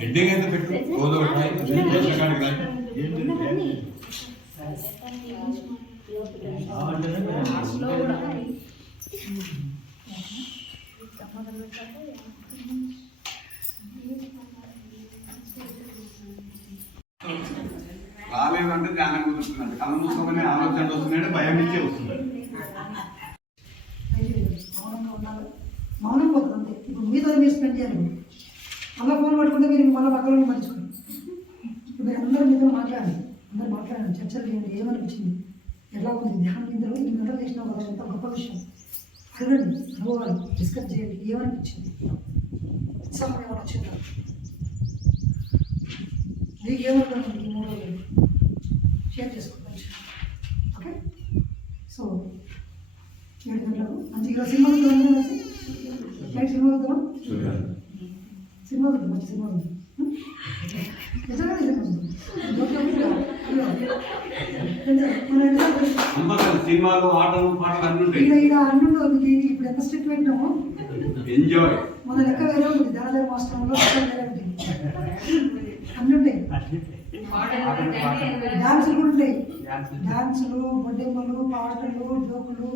Heading అయితే పెట్టు రాలేదంటే ధ్యానం కుదురుతున్నాడు. కళ్ళ మూసుకోమని ఆలోచన వస్తున్నాడు, భయం ఇచ్చే వస్తున్నాడు. మౌనం పోతుంది అంతే. ఇప్పుడు మీతో మీరు స్పెండ్ చేయాలి. మళ్ళీ ఫోన్ పట్టుకుంటే మీరు మళ్ళీ పక్కన మర్చుకోండి. ఇప్పుడు మీరు అందరూ మీతో మాట్లాడండి, అందరూ మాట్లాడండి, చర్చలు చేయండి. ఏమనిపించింది, ఎలా ఉంది ధ్యానం? ఇందులో 8 గంటలు చేసినావు కదా, ఎంత గొప్ప విషయం. అడగండి, అనుభవాలు డిస్కస్ చేయండి. ఏమనిపించింది, ఉత్సాహం ఏమైనా వచ్చిందా, నీకు ఏమనుకుంటుంది ఈ 3 రోజులు షేర్ చేసుకోవచ్చు. ఓకే, సో 7 గంటలకు మంచిగా సినిమా చూద్దాం. నైట్ సినిమా చూద్దామా? సినిమా చూద్దాం, మంచి సినిమా చూద్దాం. నిజంగా సినిమాలు, ఆటలు, పాటలు అన్నీ ఉంటాయి. ఇప్పుడు ఎంత స్ట్రిక్ట్ పెట్టినామో ఎంజాయ్. మన లెక్క వేరే ఉంటుంది. దాదాపు మాస్టర్లో వేరే ఉంటుంది, అన్నీ ఉంటాయి. డాన్సులు కూడా ఉంటాయి. డాన్సులు, బొడ్డెమ్మలు, పాటలు, జోకులు,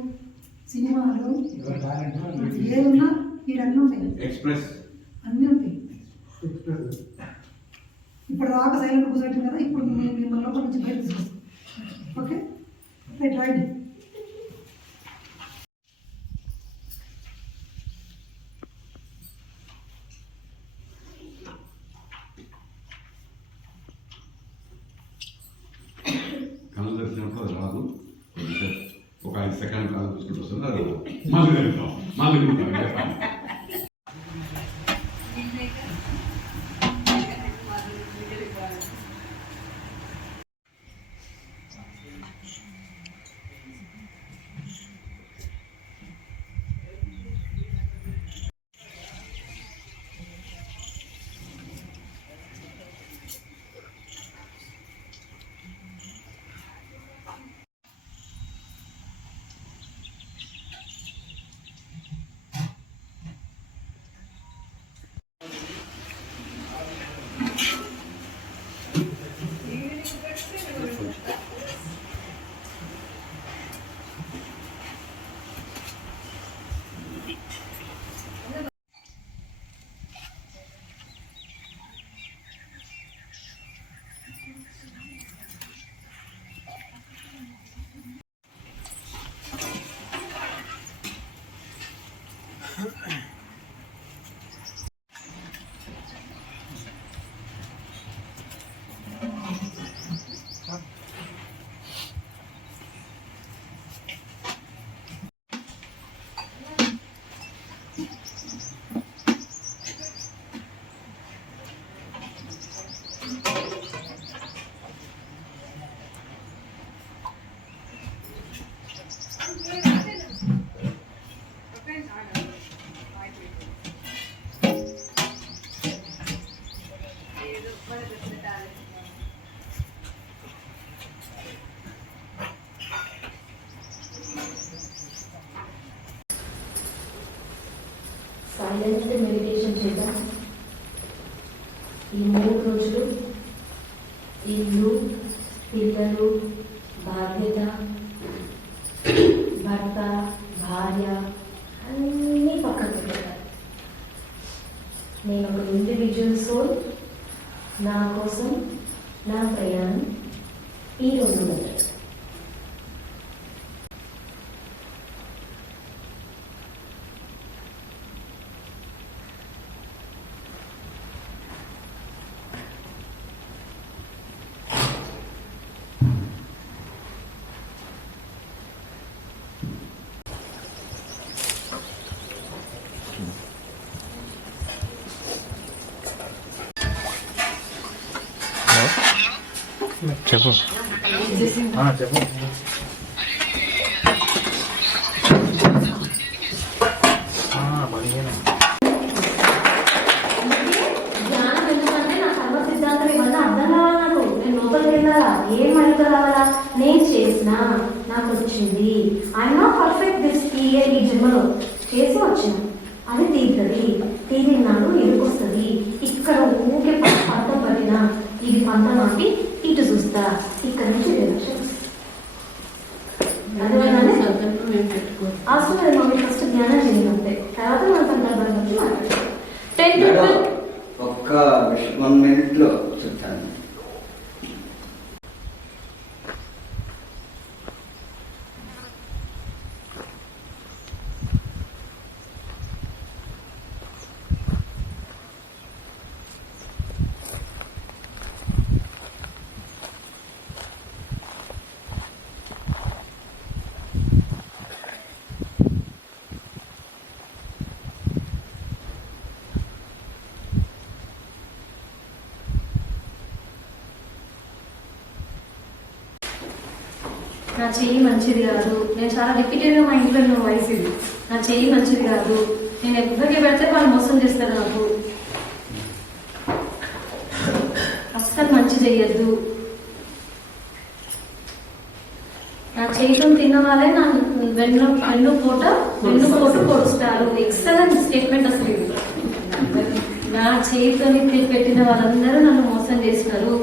సినిమాలు, ఏమున్నా వీడన్నీ ఉంటాయి. ఎక్స్ప్రెస్ అన్నీ ఉంటాయి. ఇప్పుడు దాకా సైలెంట్ కూర్చోబెట్టింది కదా, ఇప్పుడు మిమ్మల్ని లోపల నుంచి బయట తీసుకొస్తాం. Okay, right, right. కళ్ళు తెరిచినప్పుడు అది రాదు, ఒక 5 సెకండ్ కాదు చూసుకుంటూ వస్తుంది. అది మళ్ళీ వెళ్తాం, మళ్ళీ వెళ్తాం. సైలెంట్ మెడిటేషన్ చేద్దాం. ఈ 3 రోజులు ఇల్లు, పిల్లలు, బాధ్యత, భర్త, భార్య అన్నీ పక్కకు పెట్టాలి. నేను ఒక ఇండివిజువల్ సోల్, నా కోసం నా ప్రయాణం ఈ 2 గంటలు. చెప్పు చెప్పు. జ్ఞానం ఎందుకంటే నా సర్వ సిద్ధాంతం ఇవన్నీ అర్థం కావాలి. నాకు నేను లోపలికి వెళ్ళాలా, ఏం అడుగు రావాలా, నేను వచ్చింది. ఆయన పర్ఫెక్ట్ దిస్ ఈ జన్మలో చేసి వచ్చిన అది తీరుతుంది. తీరినాడు ఇరుకొస్తుంది. ఇక్కడ ఊకే పంతం పట్టిన ఇది పంట నాటి ఇటు చూస్తా. ఇక్కడ నుంచి అవసరం లేదు మమ్మీ. ఫస్ట్ జ్ఞానం చేయాలంటే తర్వాత మన సందర్భాల గురించి మాట్లాడతాం. 10 people ఒక్క 1 minute చెప్తాను. నా చెయ్యి మంచిది కాదు. నేను చాలా రిపీటెడ్గా మా ఇంట్లో ఉన్న వాయిస్ ఇది. నా చెయ్యి మంచిది కాదు. నేను ఎక్కడికి పెడితే వాళ్ళు మోసం చేస్తారు. నాకు అస్సలు మంచి చెయ్యొద్దు. నా చేతితో తిన్న వాళ్ళే నా వెన్ను పోటు పొడుస్తారు. ఎక్సలెంట్ స్టేట్మెంట్ అసలు ఇది. నా చేతితో పెట్టిన వాళ్ళందరూ నన్ను మోసం చేస్తారు.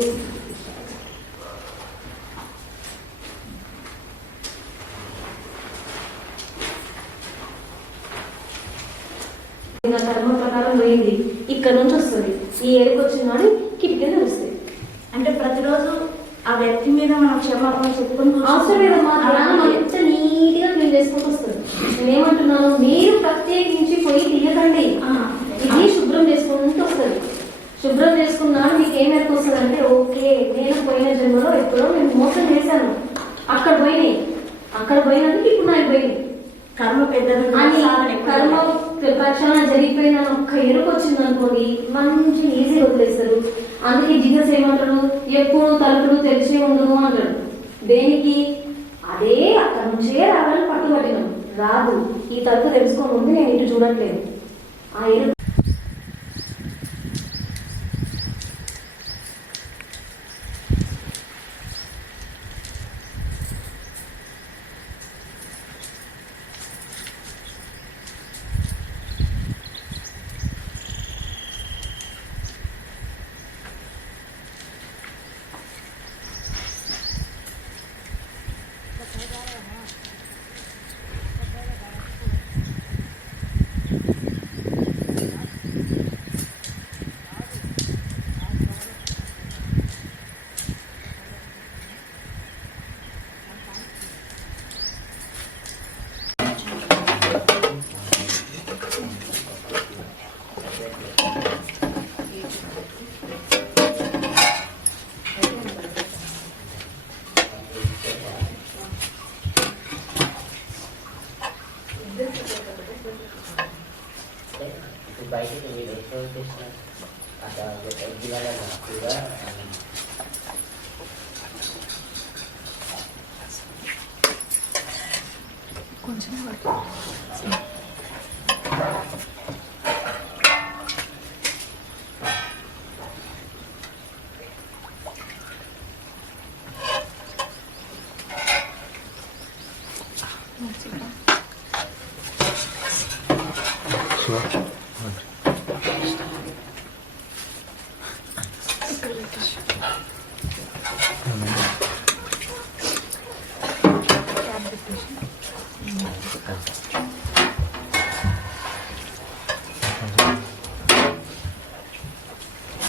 నా కర్మ ప్రకారం పోయింది. ఇక్కడ నుంచి వస్తుంది. ఈ ఏడుకు వచ్చినాడు కిటికీ వస్తుంది. అంటే ప్రతిరోజు ఆ వ్యక్తి మీద మనం క్షమాపణ చెప్పుకొని అవసరం లేదమ్మా. ఎంత నీట్ గా క్లీన్ చేసుకుంటూ వస్తుంది. నేనేమంటున్నాను, మీరు ప్రత్యేకించి పోయి తీయకండి. ఇది శుభ్రం చేసుకుంటూ వస్తుంది. శుభ్రం చేసుకున్నాను మీకు ఏం ఎరకు వస్తుంది అంటే, ఓకే నేను పోయిన జన్మలో ఎప్పుడో నేను మోసం చేశాను. అక్కడ పోయినందుకు ఇప్పుడు నాకు పోయింది. కర్మ పెద్దది అని కర్మ పక్షాన జరిగిపోయిన ఒక్క ఎరుకు వచ్చింది అనుకోండి, మంచి ఈజీ వదిలేస్తారు. అందుకే జీసస్ ఏమంటాడు, ఎప్పుడు తలుపులు తెరిచి ఉండదు అంటాడు. దేనికి? అదే అక్కడ నుంచే రావాలని పట్టుబట్టినాం. రాదు. ఈ తలుపు తెలుసుకొని ఉంది, నేను ఇటు చూడట్లేదు. ఆ ఎరుకు baikin ini itu ada gimana juga Amen.